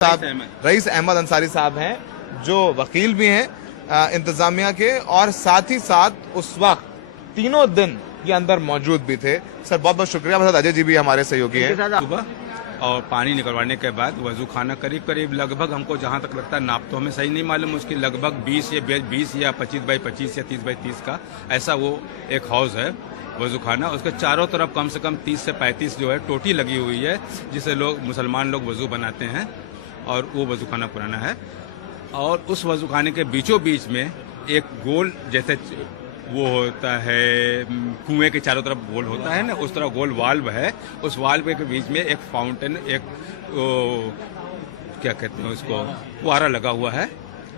Rice Ahmad Ansari साहब हैं, जो वकील भी हैं इंतजामिया के, और साथ ही साथ उस वक्त तीनों दिन ये अंदर मौजूद भी थे। सर बहुत बहुत शुक्रिया। बस अजय जी भी हमारे सहयोगी हैं। सुबह और पानी निकलवाने के बाद वजू खाना करीब करीब लगभग हमको जहां तक लगता है, नाप तो हमें सही नहीं मालूम, उसकी लगभग 20 या 25 बाई 25 या 30 बाई 30 का ऐसा वो एक हाउस है वजू खाना। उसके चारों तरफ कम से कम 30 से 35 जो है टोटी लगी हुई है, जिसे लोग मुसलमान लोग वजू बनाते हैं, और वो वजू खाना पुराना है। और उस वजू खाने के बीचों बीच में एक गोल जैसे वो होता है, कुएं के चारों तरफ गोल होता है ना, उस तरह गोल वाल्व है। उस वाल्व के बीच में एक फाउंटेन, एक क्या कहते हैं उसको, फुहारा लगा हुआ है।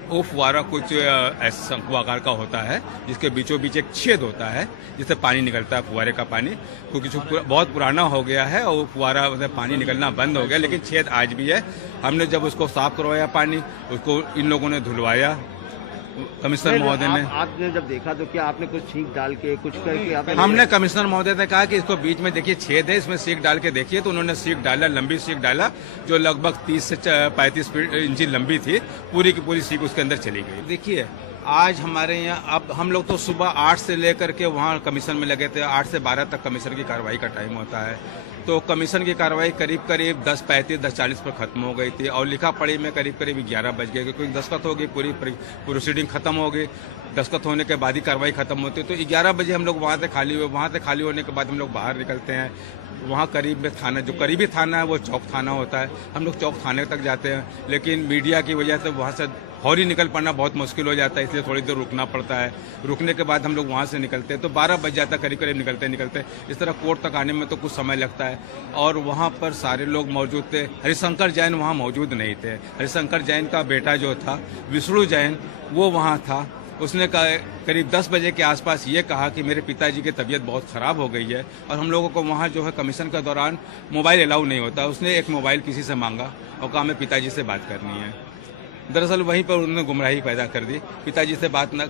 वो फुहारा कुछ ऐसा शंकु आकार का होता है, जिसके बीचों बीच एक छेद होता है जिससे पानी निकलता है, फुहारे का पानी। क्योंकि बहुत पुराना हो गया है और फुहारा पानी निकलना बंद हो गया, लेकिन छेद आज भी है। हमने जब उसको साफ करवाया पानी, उसको इन लोगों ने धुलवाया, कमिश्नर महोदय ने। आपने जब देखा तो क्या आपने कुछ सीख डाल के कुछ करके हमने कमिश्नर महोदय ने कहा कि इसको बीच में देखिए छेद है, इसमें सीख डाल के देखिए। तो उन्होंने सीख डाला, लंबी सीख डाला, जो लगभग 30 से 35 इंची लंबी थी। पूरी की पूरी सीख उसके अंदर चली गई। देखिए आज हमारे यहाँ, अब हम लोग तो सुबह 8 से लेकर के वहाँ कमीशन में लगे थे। 8 से 12 तक कमीशन की कार्रवाई का टाइम होता है। तो कमीशन की कार्रवाई करीब करीब 10:35 10:40 पर खत्म हो गई थी, और लिखा पढ़ी में करीब करीब 11 बज गए, क्योंकि दस्तखत हो गई, पूरी प्रोसीडिंग खत्म हो गई। दस्तखत होने के बाद ही कार्रवाई खत्म होती है। तो 11 बजे हम लोग वहाँ से खाली हुए। वहाँ से खाली होने के बाद हम लोग बाहर निकलते हैं। वहाँ करीब में थाना, जो करीबी थाना है वो चौक थाना होता है, हम लोग चौक थाने तक जाते हैं। लेकिन मीडिया की वजह से वहाँ से फौरी निकल पाना बहुत मुश्किल हो जाता है, इसलिए थोड़ी देर रुकना पड़ता है। रुकने के बाद हम लोग वहाँ से निकलते हैं तो 12 बज जाता है, करीब करीब निकलते। इस तरह कोर्ट तक आने में तो कुछ समय लगता है। और वहाँ पर सारे लोग मौजूद थे। हरिशंकर जैन वहाँ मौजूद नहीं थे। हरिशंकर जैन का बेटा जो था विष्णु जैन, वो वहाँ था। उसने करीब 10 बजे के आसपास ये कहा कि मेरे पिताजी की तबीयत बहुत ख़राब हो गई है, और हम लोगों को वहाँ जो है कमीशन के दौरान मोबाइल अलाउ नहीं होता। उसने एक मोबाइल किसी से मांगा और कहा हमें पिताजी से बात करनी है। दरअसल वहीं पर उन्होंने गुमराही पैदा कर दी। पिताजी से बात न,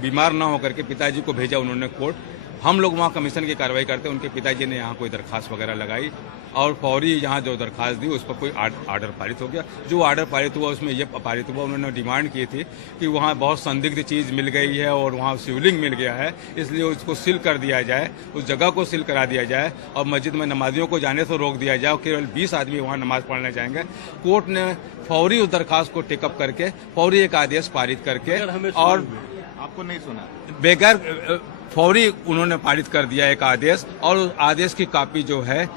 बीमार ना होकर के पिताजी को भेजा उन्होंने कोर्ट। हम लोग वहाँ कमीशन की कार्रवाई करते, उनके पिताजी ने यहाँ कोई दरखास्त वगैरह लगाई, और फौरी यहाँ जो दरखास्त दी उस पर कोई आर्डर पारित हो गया। जो आर्डर पारित हुआ उसमें ये पारित हुआ, उन्होंने डिमांड की थी कि वहाँ बहुत संदिग्ध चीज़ मिल गई है और वहाँ शिवलिंग मिल गया है, इसलिए उसको सील कर दिया जाए, उस जगह को सील करा दिया जाए, और मस्जिद में नमाजियों को जाने से रोक दिया जाए, और केवल 20 आदमी वहाँ नमाज पढ़ने जाएंगे। कोर्ट ने फौरी उस दरखास्त को टेकअप करके फौरी एक आदेश पारित करके, और आपको नहीं सुना, बेगर फौरी उन्होंने पारित कर दिया एक आदेश। और उस आदेश की कॉपी जो है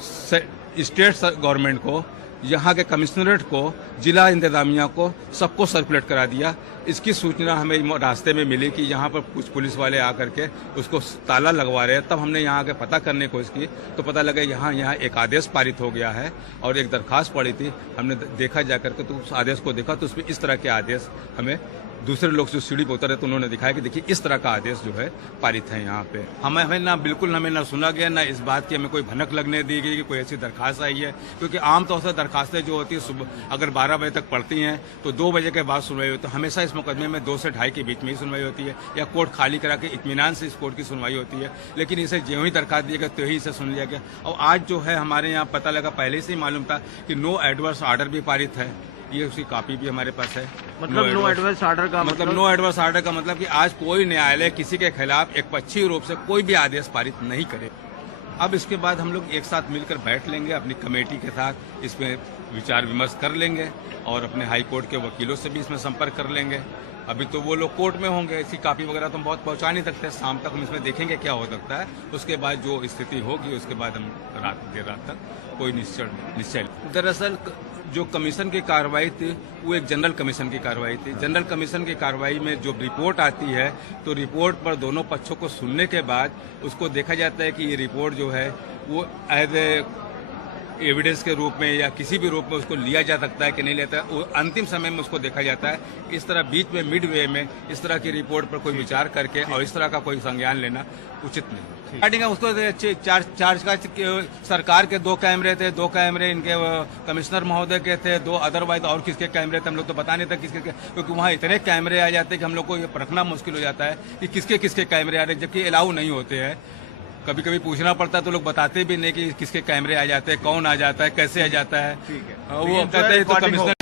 स्टेट गवर्नमेंट को, यहाँ के कमिश्नरेट को, जिला इंतजामिया को, सबको सर्कुलेट करा दिया। इसकी सूचना हमें रास्ते में मिली कि यहाँ पर कुछ पुलिस वाले आकर के उसको ताला लगवा रहे हैं। तब हमने यहाँ आके पता करने की कोशिश की तो पता लगा यहाँ एक आदेश पारित हो गया है, और एक दरखास्त पड़ी थी। हमने देखा जाकर के, तो उस आदेश को देखा तो उसमें इस तरह के आदेश हमें, दूसरे लोग जो सीढ़ी पर उतरे तो उन्होंने दिखाया कि देखिए इस तरह का आदेश जो है पारित है यहाँ पे। हमें ना बिल्कुल हमें ना सुना गया, ना इस बात की हमें कोई भनक लगने दी गई कि कोई ऐसी दरखास्त आई है। क्योंकि आमतौर से दरखास्तें जो होती है सुबह अगर 12 बजे तक पड़ती हैं तो 2 बजे के बाद सुनवाई होती है। हमेशा इस मुकदमे में 2 से 2:30 के बीच में ही सुनवाई होती है, या कोर्ट खाली करा के इत्मीनान से इस कोर्ट की सुनवाई होती है। लेकिन इसे ज्यों ही दरखास्त दिया गया त्यों ही इसे सुन लिया गया। और आज जो है हमारे यहाँ पता लगा, पहले से ही मालूम था कि नो एडवर्स आर्डर भी पारित है। ये उसकी कॉपी भी हमारे पास है। मतलब नो एडवर्स आर्डर का मतलब नो एडवर्स आर्डर का मतलब कि आज कोई न्यायालय किसी के खिलाफ एक पक्षीय रूप से कोई भी आदेश पारित नहीं करे। अब इसके बाद हम लोग एक साथ मिलकर बैठ लेंगे, अपनी कमेटी के साथ इसमें विचार विमर्श कर लेंगे, और अपने हाई कोर्ट के वकीलों से भी इसमें संपर्क कर लेंगे। अभी तो वो लोग कोर्ट में होंगे, इसकी कॉपी वगैरह तो हम बहुत पहुंचा नहीं सकते। शाम तक हम इसमें देखेंगे क्या हो सकता है। उसके बाद जो स्थिति होगी उसके बाद हम देर रात तक कोई निश्चय। दरअसल जो कमीशन की कार्रवाई थी वो एक जनरल कमीशन की कार्रवाई थी। जनरल कमीशन की कार्रवाई में जो रिपोर्ट आती है, तो रिपोर्ट पर दोनों पक्षों को सुनने के बाद उसको देखा जाता है कि ये रिपोर्ट जो है वो एज ए एविडेंस के रूप में या किसी भी रूप में उसको लिया जा सकता है कि नहीं लेता है, वो अंतिम समय में उसको देखा जाता है। इस तरह बीच में मिड वे में इस तरह की रिपोर्ट पर कोई विचार करके और इस तरह का कोई संज्ञान लेना उचित नहीं। स्टार्टिंग उसको चार्ज का सरकार के 2 कैमरे थे, 2 कैमरे इनके कमिश्नर महोदय के थे, 2 अदरवाइज और किसके कैमरे थे हम लोग तो बता नहीं था किसके, क्योंकि वहाँ इतने कैमरे आ जाते हैं कि हम लोग को ये परखना मुश्किल हो जाता है कि किसके किसके कैमरे आ रहे हैं, जबकि अलाउ नहीं होते हैं। कभी कभी पूछना पड़ता है तो लोग बताते भी नहीं कि किसके कैमरे आ जाते हैं, कौन आ जाता है, कैसे आ जाता है। ठीक है। वो लेकिन जो कहते है हैं तो recording कमिश्नर